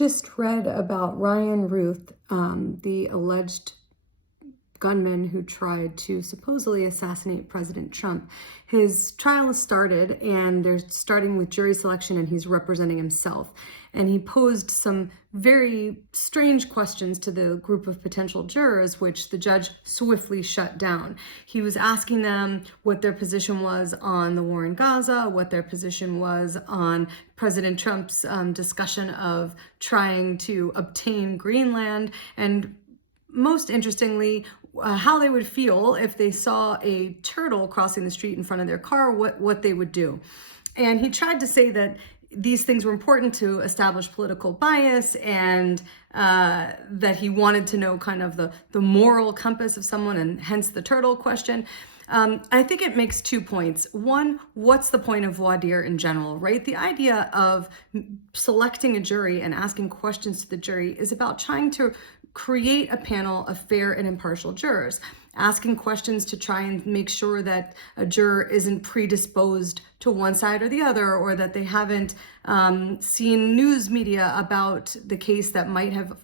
just read about Ryan Routh, the alleged gunman who tried to supposedly assassinate President Trump. His trial has started, and they're starting with jury selection, and he's representing himself. And he posed some very strange questions to the group of potential jurors, which the judge swiftly shut down. He was asking them what their position was on the war in Gaza, what their position was on President Trump's discussion of trying to obtain Greenland, and most interestingly, how they would feel if they saw a turtle crossing the street in front of their car, what they would do. And he tried to say that these things were important to establish political bias, and that he wanted to know kind of the moral compass of someone, and hence the turtle question. I think it makes 2 points. One, what's the point of voir dire in general, right? The idea of selecting a jury and asking questions to the jury is about trying to create a panel of fair and impartial jurors, asking questions to try and make sure that a juror isn't predisposed to one side or the other, or that they haven't seen news media about the case that might have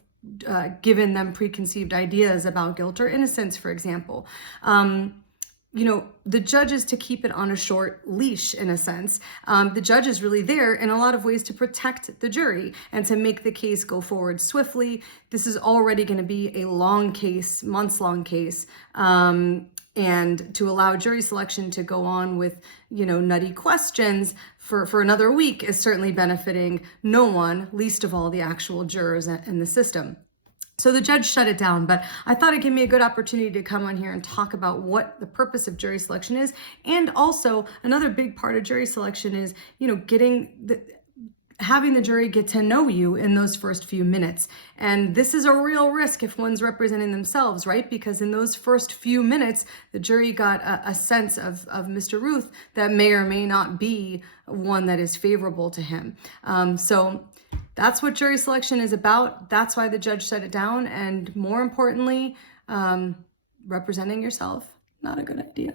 given them preconceived ideas about guilt or innocence, for example. The judge is to keep it on a short leash, in a sense. The judge is really there in a lot of ways to protect the jury and to make the case go forward swiftly. This is already going to be a long case, months-long case. And to allow jury selection to go on with, nutty questions for another week is certainly benefiting no one, least of all the actual jurors in the system. So the judge shut it down, but I thought it gave me a good opportunity to come on here and talk about what the purpose of jury selection is. And also another big part of jury selection is, having the jury get to know you in those first few minutes. And this is a real risk if one's representing themselves, right? Because in those first few minutes, the jury got a sense of Mr. Routh that may or may not be one that is favorable to him. So that's what jury selection is about. That's why the judge shut it down. And more importantly, representing yourself, not a good idea.